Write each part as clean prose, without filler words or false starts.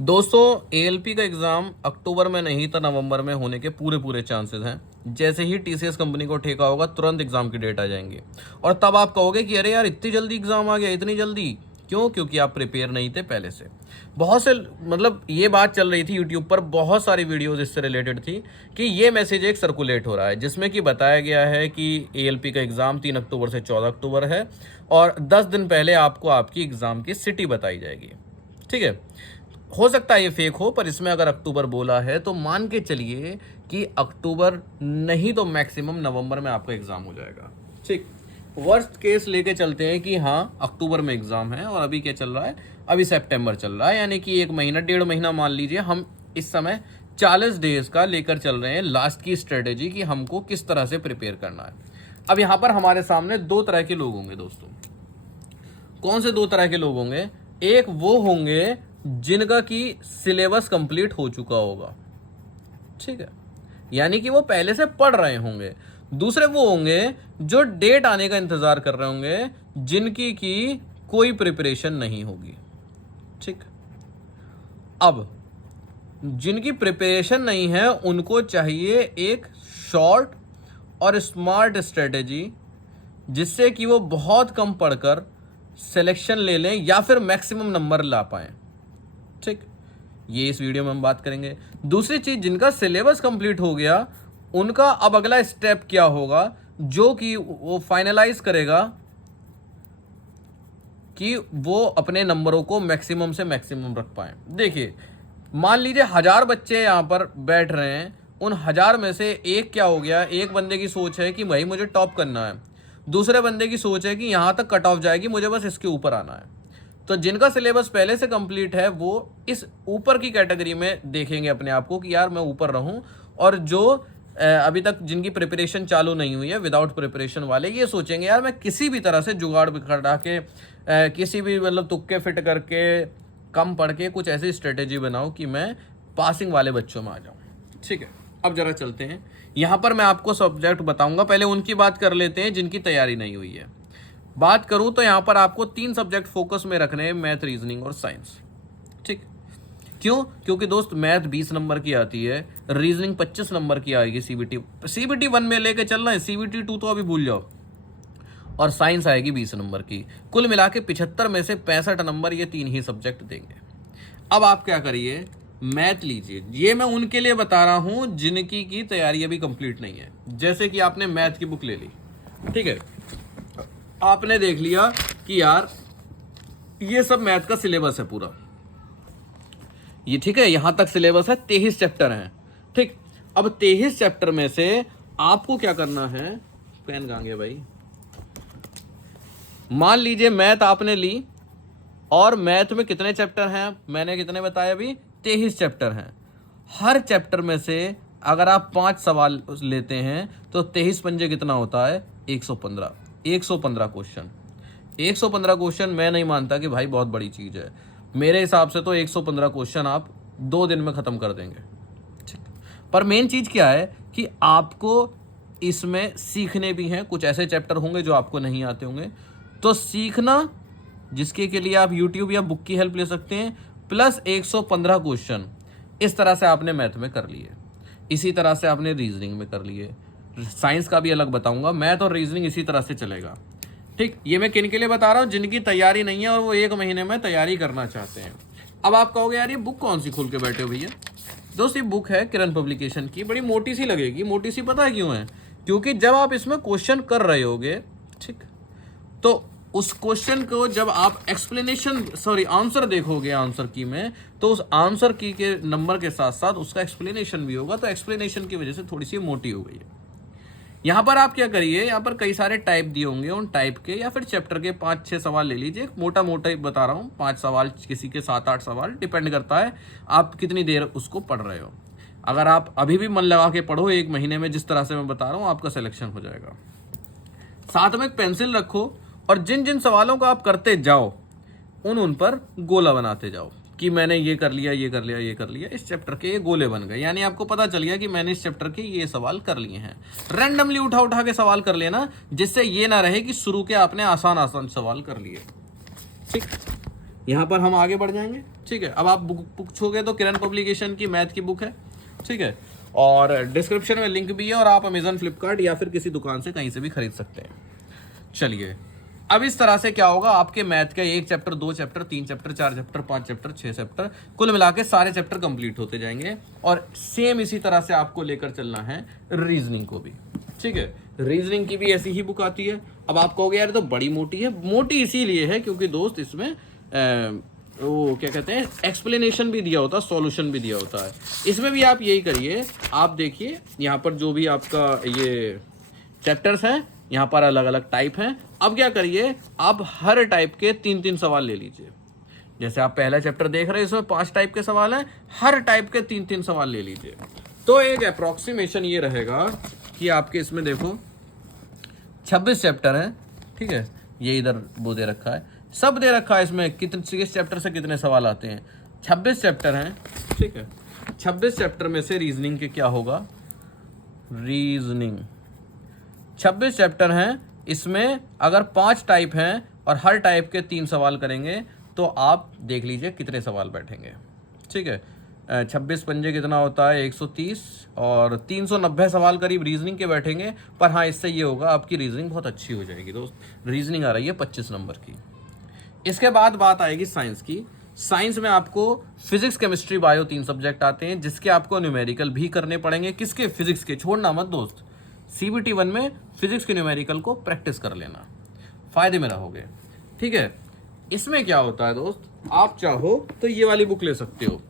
दोस्तों एएलपी का एग्ज़ाम अक्टूबर में नहीं तो नवंबर में होने के पूरे पूरे चांसेस हैं। जैसे ही टीसीएस कंपनी को ठेका होगा तुरंत एग्ज़ाम की डेट आ जाएंगी और तब आप कहोगे कि अरे यार इतनी जल्दी एग्ज़ाम आ गया, इतनी जल्दी क्यों? क्योंकि आप प्रिपेयर नहीं थे पहले से। बहुत से मतलब ये बात चल रही थी यूट्यूब पर, बहुत सारी वीडियोज़ इससे रिलेटेड थी कि ये मैसेज एक सर्कुलेट हो रहा है जिसमें कि बताया गया है कि एएलपी का एग्ज़ाम 3 अक्टूबर से 14 अक्टूबर है और 10 दिन पहले आपको आपकी एग्ज़ाम की सिटी बताई जाएगी। ठीक है, हो सकता है ये फेक हो, पर इसमें अगर अक्टूबर बोला है तो मान के चलिए कि अक्टूबर नहीं तो मैक्सिमम नवंबर में आपका एग्ज़ाम हो जाएगा। ठीक, वर्स्ट केस लेके चलते हैं कि हाँ अक्टूबर में एग्ज़ाम है और अभी क्या चल रहा है, अभी सितंबर चल रहा है, यानी कि 1 महीना 1.5 महीना मान लीजिए। हम इस समय 40 डेज का लेकर चल रहे हैं लास्ट की स्ट्रेटेजी कि हमको किस तरह से प्रिपेयर करना है। अब यहाँ पर हमारे सामने दो तरह के लोग होंगे दोस्तों। कौन से दो तरह के लोग होंगे? एक वो होंगे जिनका कि सिलेबस कंप्लीट हो चुका होगा, ठीक है, यानी कि वो पहले से पढ़ रहे होंगे। दूसरे वो होंगे जो डेट आने का इंतजार कर रहे होंगे, जिनकी की कोई प्रिपरेशन नहीं होगी। ठीक, अब जिनकी प्रिपरेशन नहीं है उनको चाहिए एक शॉर्ट और स्मार्ट स्ट्रेटेजी जिससे कि वो बहुत कम पढ़कर सिलेक्शन ले लें या फिर मैक्सिमम नंबर ला पाएं। ठीक, ये इस वीडियो में हम बात करेंगे। दूसरी चीज, जिनका सिलेबस कंप्लीट हो गया उनका अब अगला स्टेप क्या होगा, जो कि वो फाइनलाइज करेगा कि वो अपने नंबरों को मैक्सिमम से मैक्सिमम रख पाए। देखिए, मान लीजिए 1000 बच्चे यहाँ पर बैठ रहे हैं, उन 1000 में से एक क्या हो गया, एक बंदे की सोच है कि भाई मुझे टॉप करना है, दूसरे बंदे की सोच है कि यहाँ तक कट ऑफ जाएगी, मुझे बस इसके ऊपर आना है। तो जिनका सिलेबस पहले से कंप्लीट है वो इस ऊपर की कैटेगरी में देखेंगे अपने आप को कि यार मैं ऊपर रहूं, और जो अभी तक जिनकी प्रिपरेशन चालू नहीं हुई है, विदाउट प्रिपरेशन वाले, ये सोचेंगे यार मैं किसी भी तरह से जुगाड़ बिखरा के किसी भी मतलब तुक्के फिट करके कम पढ़ के कुछ ऐसी स्ट्रेटेजी बनाऊं कि मैं पासिंग वाले बच्चों में आ जाऊं। ठीक है, अब जरा चलते हैं, यहाँ पर मैं आपको सब्जेक्ट बताऊंगा। पहले उनकी बात कर लेते हैं जिनकी तैयारी नहीं हुई है। बात करूं तो यहाँ पर आपको 3 सब्जेक्ट फोकस में रखने हैं, मैथ, रीजनिंग और साइंस। ठीक, क्यों? क्योंकि दोस्त मैथ 20 नंबर की आती है, रीजनिंग 25 नंबर की आएगी सीबीटी 1 में लेके चलना है, सीबीटी 2 तो अभी भूल जाओ, और साइंस आएगी 20 नंबर की। कुल मिला के 75 में से 65 नंबर ये 3 ही सब्जेक्ट देंगे। अब आप क्या करिए, मैथ लीजिए। ये मैं उनके लिए बता रहा हूं जिनकी की तैयारी अभी कंप्लीट नहीं है। जैसे कि आपने मैथ की बुक ले ली, ठीक है, आपने देख लिया कि यार ये सब मैथ का सिलेबस है पूरा, ये ठीक है, यहां तक सिलेबस है, 23 चैप्टर हैं। ठीक, अब 23 चैप्टर में से आपको क्या करना है, पेन कहां गया भाई, मान लीजिए मैथ आपने ली और मैथ में कितने चैप्टर हैं, मैंने कितने बताया अभी, 23 चैप्टर हैं। हर चैप्टर में से अगर आप 5 सवाल लेते हैं तो 23 पंजे कितना होता है, 115 क्वेश्चन। 115 क्वेश्चन मैं नहीं मानता कि भाई बहुत बड़ी चीज़ है। मेरे हिसाब से तो 115 क्वेश्चन आप 2 दिन में ख़त्म कर देंगे। ठीक, पर मेन चीज़ क्या है कि आपको इसमें सीखने भी हैं। कुछ ऐसे चैप्टर होंगे जो आपको नहीं आते होंगे, तो सीखना जिसके के लिए आप यूट्यूब या बुक की हेल्प ले सकते हैं, प्लस 115 क्वेश्चन इस तरह से आपने मैथ में कर लिए, इसी तरह से आपने रीजनिंग में कर लिए। साइंस का भी अलग बताऊंगा, मैथ और रीजनिंग इसी तरह से चलेगा। ठीक, ये मैं किन के लिए बता रहा हूँ, जिनकी तैयारी नहीं है और वो 1 महीने में तैयारी करना चाहते हैं। अब आप कहोगे यार ये बुक कौन सी खोल के बैठे हो भैया। दोस्त ये बुक है किरण पब्लिकेशन की, बड़ी मोटी सी लगेगी। मोटी सी पता है क्यों है? क्योंकि जब आप इसमें क्वेश्चन कर रहे होगे, ठीक, तो उस क्वेश्चन को जब आप आंसर देखोगे आंसर की में, तो उस आंसर की के नंबर के साथ साथ उसका एक्सप्लेनेशन भी होगा, तो एक्सप्लेनेशन की वजह से थोड़ी सी मोटी हो गई है। यहाँ पर आप क्या करिए, यहाँ पर कई सारे टाइप दिए होंगे, उन टाइप के या फिर चैप्टर के 5-6 सवाल ले लीजिए। मोटा मोटा ही बता रहा हूँ, 5 सवाल, किसी के 7-8 सवाल, डिपेंड करता है आप कितनी देर उसको पढ़ रहे हो। अगर आप अभी भी मन लगा के पढ़ो 1 महीने में, जिस तरह से मैं बता रहा हूँ, आपका सिलेक्शन हो जाएगा। साथ में एक पेंसिल रखो और जिन जिन सवालों को आप करते जाओ उन पर गोला बनाते जाओ कि मैंने ये कर लिया, ये कर लिया, ये कर लिया, इस चैप्टर के ये गोले बन गए। यानी आपको पता चल गया कि मैंने इस चैप्टर के ये सवाल कर लिए हैं। रैंडमली उठा उठा के सवाल कर लेना, जिससे ये ना रहे कि शुरू के आपने आसान आसान सवाल कर लिए। ठीक, यहाँ पर हम आगे बढ़ जाएंगे। ठीक है, अब आप बुक पूछोगे तो किरण पब्लिकेशन की मैथ की बुक है। ठीक है, और डिस्क्रिप्शन में लिंक भी है और आप अमेजन, फ्लिपकार्ट या फिर किसी दुकान से कहीं से भी खरीद सकते हैं। चलिए, अब इस तरह से क्या होगा, आपके मैथ के 1 chapter, 2 chapter, 3 chapter, 4 chapter, 5 chapter, 6 chapter, कुल मिला के सारे चैप्टर कंप्लीट होते जाएंगे। और सेम इसी तरह से आपको लेकर चलना है रीजनिंग को भी। ठीक है, रीजनिंग की भी ऐसी ही बुक आती है। अब आप कहोगे यार तो बड़ी मोटी है, मोटी इसीलिए है क्योंकि दोस्त इसमें वो क्या कहते हैं, एक्सप्लेनेशन भी दिया होता है, सॉल्यूशन भी दिया होता है। इसमें भी आप यही करिए, आप देखिए यहाँ पर जो भी आपका ये चैप्टर्स हैं, यहाँ पर अलग अलग टाइप हैं। अब क्या करिए, आप हर टाइप के 3-3 सवाल ले लीजिए। जैसे आप पहला चैप्टर देख रहे हैं, इसमें 5 टाइप के सवाल हैं, हर टाइप के 3-3 सवाल ले लीजिए। तो एक अप्रोक्सीमेशन ये रहेगा कि आपके इसमें देखो 26 चैप्टर हैं। ठीक है, ये इधर वो दे रखा है, सब दे रखा है इसमें किस चैप्टर से कितने सवाल आते हैं। 26 चैप्टर हैं। ठीक है, 26 चैप्टर में से रीजनिंग के क्या होगा, रीजनिंग 26 चैप्टर हैं, इसमें अगर 5 टाइप हैं और हर टाइप के 3 सवाल करेंगे तो आप देख लीजिए कितने सवाल बैठेंगे। ठीक है, 26 पंजे कितना होता है, 130, और 390 सवाल करीब रीजनिंग के बैठेंगे। पर हाँ, इससे ये होगा आपकी रीजनिंग बहुत अच्छी हो जाएगी दोस्त। रीजनिंग आ रही है 25 नंबर की। इसके बाद बात आएगी साइंस की। साइंस में आपको फिजिक्स, केमिस्ट्री, बायो 3 सब्जेक्ट आते हैं, जिसके आपको न्यूमेरिकल भी करने पड़ेंगे। किसके, फिजिक्स के, छोड़ना मत दोस्त। CBT 1 में फिजिक्स के न्यूमेरिकल को प्रैक्टिस कर लेना, फायदे में रहोगे। ठीक है, इसमें क्या होता है दोस्त, आप चाहो तो ये वाली बुक ले सकते हो,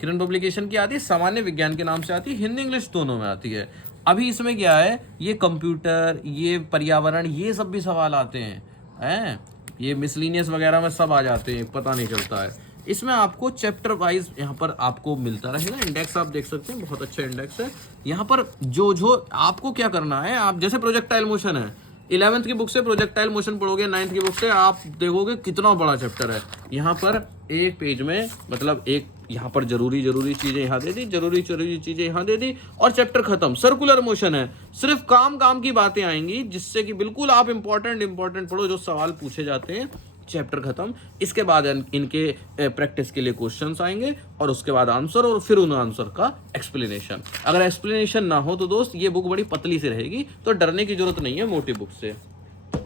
किरण पब्लिकेशन की आती है, सामान्य विज्ञान के नाम से आती है, हिंदी इंग्लिश दोनों में आती है। अभी इसमें क्या है, ये कंप्यूटर, ये पर्यावरण, ये सब भी सवाल आते हैं, ये मिसलिनियस वगैरह में सब आ जाते हैं, पता नहीं चलता है। इसमें आपको चैप्टर वाइज यहाँ पर आपको मिलता रहेगा। इंडेक्स आप देख सकते हैं, बहुत अच्छा इंडेक्स है। यहाँ पर जो आपको क्या करना है, आप जैसे प्रोजेक्टाइल मोशन है, 11th की बुक से प्रोजेक्टाइल मोशन पढ़ोगे, 9th की बुक से आप देखोगे कितना बड़ा चैप्टर है। यहाँ पर एक पेज में, मतलब एक यहाँ पर जरूरी चीजें यहाँ दे दी, जरूरी चीजें यहाँ दे दी, और चैप्टर खत्म। सर्कुलर मोशन है, सिर्फ काम की बातें आएंगी, जिससे कि बिल्कुल आप इंपॉर्टेंट पढ़ो, जो सवाल पूछे जाते हैं, चैप्टर खत्म। इसके बाद इनके प्रैक्टिस के लिए क्वेश्चंस आएंगे, और उसके बाद आंसर, और फिर उन आंसर का एक्सप्लेनेशन। अगर एक्सप्लेनेशन ना हो तो दोस्त ये बुक बड़ी पतली सी रहेगी, तो डरने की जरूरत नहीं है मोटी बुक से।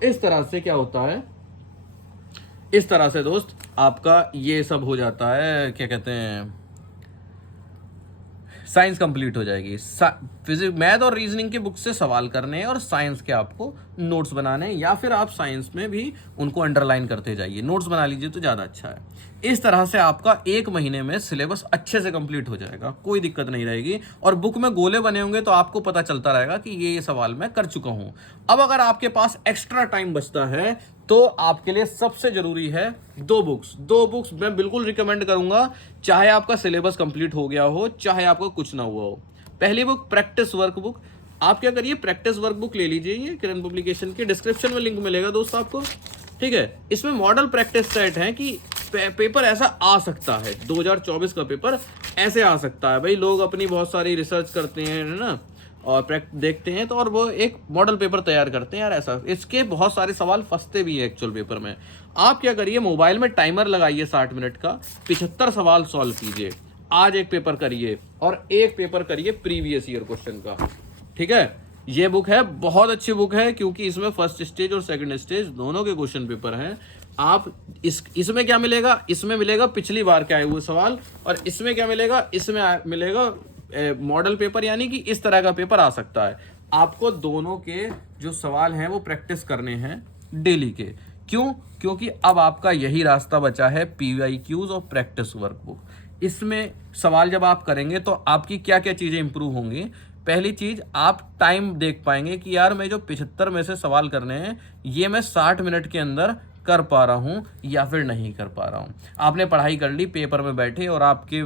इस तरह से क्या होता है, इस तरह से दोस्त आपका ये सब हो जाता है, क्या कहते हैं, साइंस कंप्लीट हो जाएगी। फिजिक्स, मैथ और रीजनिंग की बुक से सवाल करने हैं, और साइंस के आपको नोट्स बनाने हैं, या फिर आप साइंस में भी उनको अंडरलाइन करते जाइए, नोट्स बना लीजिए तो ज़्यादा अच्छा है। इस तरह से आपका 1 महीने में सिलेबस अच्छे से कंप्लीट हो जाएगा, कोई दिक्कत नहीं रहेगी। और बुक में गोले बने होंगे तो आपको पता चलता रहेगा कि ये सवाल मैं कर चुका हूँ। अब अगर आपके पास एक्स्ट्रा टाइम बचता है तो आपके लिए सबसे जरूरी है 2 बुक्स मैं बिल्कुल रिकमेंड करूंगा, चाहे आपका सिलेबस कंप्लीट हो गया हो, चाहे आपका कुछ ना हुआ हो। पहली बुक प्रैक्टिस वर्क बुक। आप क्या करिए, प्रैक्टिस वर्क बुक ले लीजिए, ये किरण पब्लिकेशन की, डिस्क्रिप्शन में लिंक मिलेगा दोस्त आपको। ठीक है, इसमें मॉडल प्रैक्टिस सेट है कि पेपर ऐसा आ सकता है, 2024 का पेपर ऐसे आ सकता है। भाई लोग अपनी बहुत सारी रिसर्च करते हैं, है ना, और देखते हैं तो, और वो एक मॉडल पेपर तैयार करते हैं यार, ऐसा इसके बहुत सारे सवाल फंसते भी है एक्चुअल पेपर में। आप क्या करिए, मोबाइल में टाइमर लगाइए 60 मिनट का, 75 सवाल सॉल्व कीजिए। आज एक पेपर करिए और एक पेपर करिए प्रीवियस ईयर क्वेश्चन का। ठीक है, ये बुक है, बहुत अच्छी बुक है, क्योंकि इसमें फर्स्ट स्टेज और सेकंड स्टेज दोनों के क्वेश्चन पेपर हैं। आप इसमें क्या मिलेगा, इसमें मिलेगा पिछली बार के आए हुए सवाल, और इसमें क्या मिलेगा, इसमें मिलेगा मॉडल पेपर, यानी कि इस तरह का पेपर आ सकता है। आपको दोनों के जो सवाल हैं वो प्रैक्टिस करने हैं डेली के। क्यों? क्योंकि अब आपका यही रास्ता बचा है, PYQs और प्रैक्टिस वर्कबुक। इसमें सवाल जब आप करेंगे तो आपकी क्या क्या चीजें इंप्रूव होंगी। पहली चीज, आप टाइम देख पाएंगे कि यार मैं जो 75 में से सवाल करने हैं, ये मैं 60 मिनट के अंदर कर पा रहा हूं या फिर नहीं कर पा रहा हूं। आपने पढ़ाई कर ली, पेपर में बैठे और आपके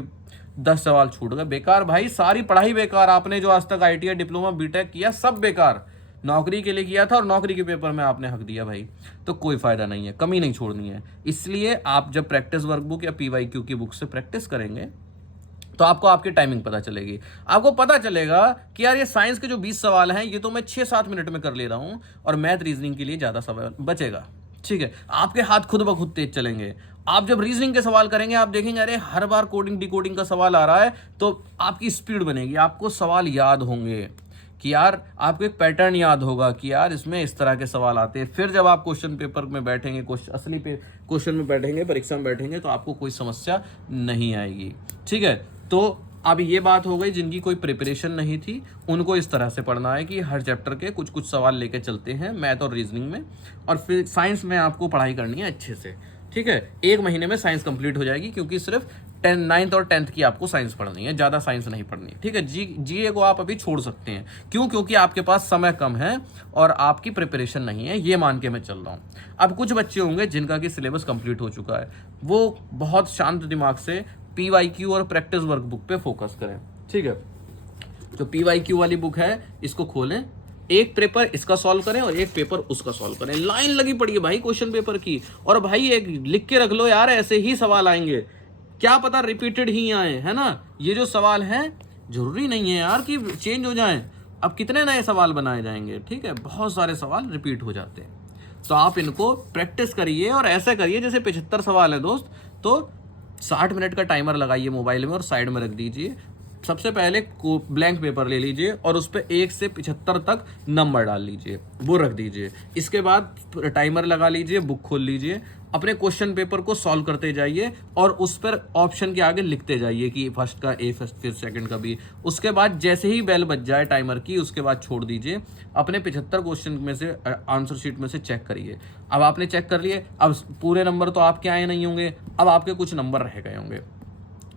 10 सवाल छूट गए, बेकार भाई, सारी पढ़ाई बेकार। आपने जो आज तक ITI, डिप्लोमा, BTech किया, सब बेकार। नौकरी के लिए किया था और नौकरी के पेपर में आपने हक दिया भाई, तो कोई फायदा नहीं है, कमी नहीं छोड़नी है। इसलिए आप जब प्रैक्टिस वर्कबुक या PYQ की बुक से प्रैक्टिस करेंगे तो आपको आपकी टाइमिंग पता चलेगी। आपको पता चलेगा कि यार ये साइंस के जो 20 सवाल हैं ये तो मैं 6-7 मिनट में कर ले रहा हूं, और मैथ रीजनिंग के लिए ज्यादा समय बचेगा। ठीक है, आपके हाथ खुद ब खुद तेज चलेंगे। आप जब रीजनिंग के सवाल करेंगे आप देखेंगे अरे हर बार कोडिंग डिकोडिंग का सवाल आ रहा है, तो आपकी स्पीड बनेगी, आपको सवाल याद होंगे कि यार आपको एक पैटर्न याद होगा कि यार इसमें इस तरह के सवाल आते हैं। फिर जब आप क्वेश्चन पेपर में बैठेंगे, असली पे क्वेश्चन में बैठेंगे, परीक्षा में बैठेंगे, तो आपको कोई समस्या नहीं आएगी। ठीक है, तो अब ये बात हो गई जिनकी कोई प्रिपरेशन नहीं थी, उनको इस तरह से पढ़ना है कि हर चैप्टर के कुछ कुछ सवाल लेके चलते हैं मैथ और रीजनिंग में, और फिर साइंस में आपको पढ़ाई करनी है अच्छे से। ठीक है, 1 महीने में साइंस कंप्लीट हो जाएगी, क्योंकि सिर्फ 9th और 10th की आपको साइंस पढ़नी है, ज़्यादा साइंस नहीं पढ़नी है। ठीक है, जीए को आप अभी छोड़ सकते हैं। क्यों? क्योंकि आपके पास समय कम है और आपकी प्रिपरेशन नहीं है, ये मान के मैं चल रहा हूँ। अब कुछ बच्चे होंगे जिनका कि सिलेबस कंप्लीट हो चुका है, वो बहुत शांत दिमाग से PYQ और प्रैक्टिस वर्कबुक पे फोकस करें। ठीक है, जो PYQ वाली बुक है इसको खोलें, एक पेपर इसका सॉल्व करें और एक पेपर उसका सॉल्व करें। लाइन लगी पड़ी है भाई क्वेश्चन पेपर की, और भाई एक लिख के रख लो यार, ऐसे ही सवाल आएंगे, क्या पता रिपीटेड ही आए, है ना। ये जो सवाल हैं जरूरी नहीं है यार कि चेंज हो जाएं। अब कितने नए सवाल बनाए जाएंगे, ठीक है, बहुत सारे सवाल रिपीट हो जाते हैं। तो आप इनको प्रैक्टिस करिए और ऐसे करिए जैसे 75 सवाल है दोस्त, तो 60 मिनट का टाइमर लगाइए मोबाइल में और साइड में रख दीजिए। सबसे पहले ब्लैंक पेपर ले लीजिए और उस पर 1 से 75 तक नंबर डाल लीजिए, वो रख दीजिए। इसके बाद टाइमर लगा लीजिए, बुक खोल लीजिए, अपने क्वेश्चन पेपर को सॉल्व करते जाइए और उस पर ऑप्शन के आगे लिखते जाइए कि फर्स्ट का ए फर्स्ट, फिर सेकंड का बी। उसके बाद जैसे ही बेल बज जाए टाइमर की, उसके बाद छोड़ दीजिए। अपने 75 क्वेश्चन में से आंसर शीट में से चेक करिए। अब आपने चेक कर लिए, अब पूरे नंबर तो आपके आए नहीं होंगे, अब आपके कुछ नंबर रह गए होंगे।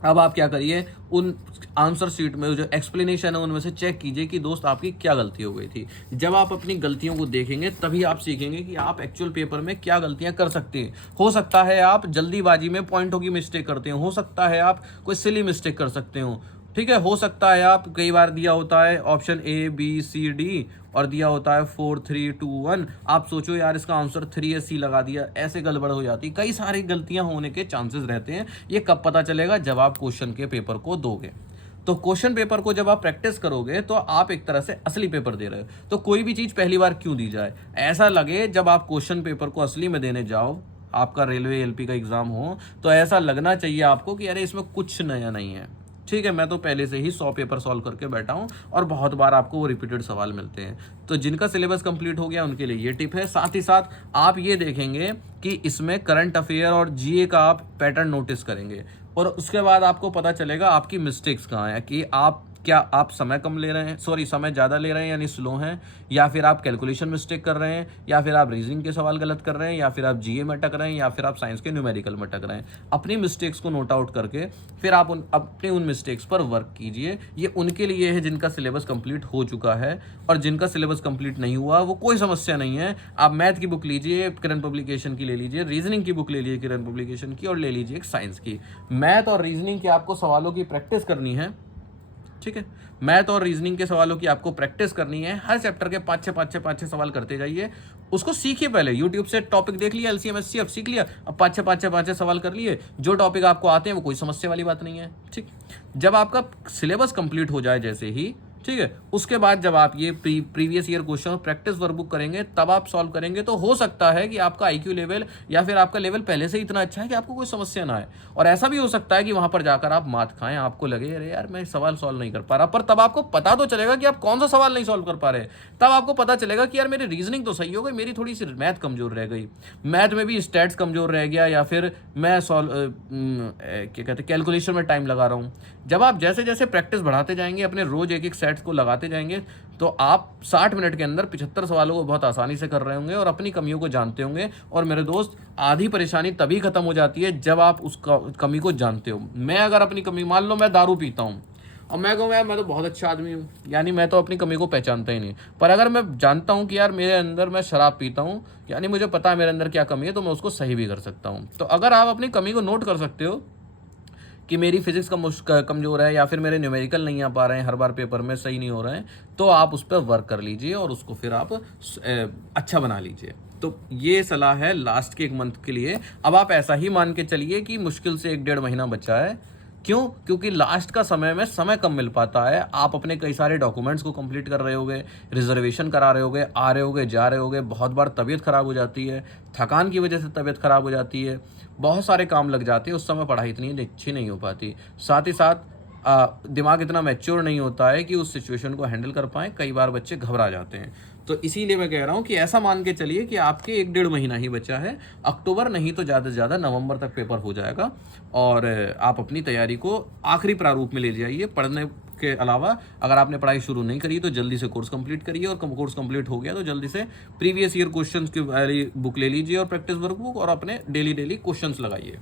अब आप क्या करिए, उन आंसर शीट में जो एक्सप्लेनेशन है उनमें से चेक कीजिए कि दोस्त आपकी क्या गलती हो गई थी। जब आप अपनी गलतियों को देखेंगे तभी आप सीखेंगे कि आप एक्चुअल पेपर में क्या गलतियां कर सकते हैं। हो सकता है आप जल्दीबाजी में पॉइंटों की मिस्टेक करते हो सकता है आप कोई सिली मिस्टेक कर सकते हो। ठीक है, हो सकता है आप कई बार दिया होता है ऑप्शन ABCD और दिया होता है 4 3 2 1, आप सोचो यार इसका आंसर 3C लगा दिया, ऐसे गड़बड़ हो जाती। कई सारी गलतियां होने के चांसेस रहते हैं। ये कब पता चलेगा? जब आप क्वेश्चन के पेपर को दोगे। तो क्वेश्चन पेपर को जब आप प्रैक्टिस करोगे तो आप एक तरह से असली पेपर दे रहे हो। तो कोई भी चीज़ पहली बार क्यों दी जाए, ऐसा लगे जब आप क्वेश्चन पेपर को असली में देने जाओ, आपका रेलवे LP का एग्जाम हो, तो ऐसा लगना चाहिए आपको कि अरे इसमें कुछ नया नहीं है। ठीक है, मैं तो पहले से ही 100 पेपर सॉल्व करके बैठा हूँ और बहुत बार आपको वो रिपीटेड सवाल मिलते हैं। तो जिनका सिलेबस कंप्लीट हो गया उनके लिए ये टिप है। साथ ही साथ आप ये देखेंगे कि इसमें करंट अफेयर और GA का आप पैटर्न नोटिस करेंगे, और उसके बाद आपको पता चलेगा आपकी मिस्टेक्स कहाँ है, कि क्या आप समय कम ले रहे हैं, समय ज़्यादा ले रहे हैं यानी स्लो हैं, या फिर आप कैलकुलेशन मिस्टेक कर रहे हैं, या फिर आप रीजनिंग के सवाल गलत कर रहे हैं, या फिर आप GA में अटक रहे हैं, या फिर आप साइंस के न्यूमेरिकल में अटक रहे हैं। अपनी मिस्टेक्स को नोट आउट करके फिर आप अपने उन मिस्टेक्स पर वर्क कीजिए। ये उनके लिए है जिनका सिलेबस कंप्लीट हो चुका है, और जिनका सिलेबस कंप्लीट नहीं हुआ वो कोई समस्या नहीं है। आप मैथ की बुक लीजिए, किरण पब्लिकेशन की ले लीजिए, रीजनिंग की बुक ले लीजिए किरण पब्लिकेशन की, और ले लीजिए एक साइंस की। मैथ और रीजनिंग की आपको सवालों की प्रैक्टिस करनी है। ठीक है, मैथ और रीजनिंग के सवालों की आपको प्रैक्टिस करनी है। हर चैप्टर के 5-6 सवाल करते जाइए। उसको सीखिए, पहले यूट्यूब से टॉपिक देख लिया, LCM SC अब सीख लिया, अब 5-6 सवाल कर लिए। जो टॉपिक आपको आते हैं वो कोई समस्या वाली बात नहीं है। ठीक, जब आपका सिलेबस कंप्लीट हो जाए जैसे ही, ठीक है, उसके बाद जब आप ये previous year question practice workbook करेंगे तब आप सॉल्व करेंगे, तो हो सकता है कि आपका IQ लेवल या फिर आपका लेवल पहले से ही इतना अच्छा है कि आपको कोई समस्या ना आए। और ऐसा भी हो सकता है कि वहां पर जाकर आप मात खाएं, आपको लगे अरे यार मैं सवाल सॉल्व नहीं कर पा रहा, पर तब आपको पता तो चलेगा कि आप कौन सा सवाल नहीं सॉल्व कर पा रहे। तब आपको पता चलेगा कि यार मेरी रीजनिंग तो सही हो गई, मेरी थोड़ी सी मैथ कमजोर रह गई, मैथ में भी स्टैट्स कमजोर रह गया, या फिर मैं क्या कहते कैलकुलेशन में टाइम लगा रहा हूँ। जब आप जैसे जैसे प्रैक्टिस बढ़ाते जाएंगे, अपने रोज एक सेट्स को लगाते जाएंगे, तो आप 60 मिनट के अंदर 75 सवालों को बहुत आसानी से कर रहे होंगे और अपनी कमियों को जानते होंगे। और मेरे दोस्त, आधी परेशानी तभी खत्म हो जाती है जब आप उस कमी को जानते हो। मैं अगर अपनी कमी, मान लो मैं दारू पीता हूँ और मैं कहूँ यार मैं तो बहुत अच्छा आदमी हूँ, यानी मैं तो अपनी कमी को पहचानता ही नहीं। पर अगर मैं जानता हूँ कि यार मेरे अंदर मैं शराब पीता हूँ, यानी मुझे पता है मेरे अंदर क्या कमी है, तो मैं उसको सही भी कर सकता हूँ। तो अगर आप अपनी कमी को नोट कर सकते हो कि मेरी फिजिक्स कमजोर है, या फिर मेरे न्यूमेरिकल नहीं आ पा रहे हैं, हर बार पेपर में सही नहीं हो रहे हैं, तो आप उस पर वर्क कर लीजिए और उसको फिर आप अच्छा बना लीजिए। तो ये सलाह है लास्ट के 1 मंथ के लिए। अब आप ऐसा ही मान के चलिए कि मुश्किल से 1-1.5 महीना बचा है, क्यों? क्योंकि लास्ट का समय में समय कम मिल पाता है। आप अपने कई सारे डॉक्यूमेंट्स को कंप्लीट कर रहे होगे, रिजर्वेशन करा रहे होगे, आ रहे होगे, जा रहे होगे, बहुत बार तबीयत खराब हो जाती है, थकान की वजह से तबीयत खराब हो जाती है, बहुत सारे काम लग जाते हैं, उस समय पढ़ाई इतनी अच्छी नहीं हो पाती। साथ ही साथ दिमाग इतना मैच्योर नहीं होता है कि उस सिचुएशन को हैंडल कर पाएँ, कई बार बच्चे घबरा जाते हैं। तो इसीलिए मैं कह रहा हूँ कि ऐसा मान के चलिए कि आपके 1 डेढ़ महीना ही बचा है, अक्टूबर नहीं तो ज़्यादा से ज़्यादा नवंबर तक पेपर हो जाएगा और आप अपनी तैयारी को आखिरी प्रारूप में ले जाइए। पढ़ने के अलावा अगर आपने पढ़ाई शुरू नहीं करी तो जल्दी से कोर्स कंप्लीट करिए और कोर्स कंप्लीट हो गया तो जल्दी से प्रीवियस ईयर क्वेश्चंस की वाली बुक ले लीजिए और प्रैक्टिस वर्कबुक और अपने डेली क्वेश्चंस लगाइए।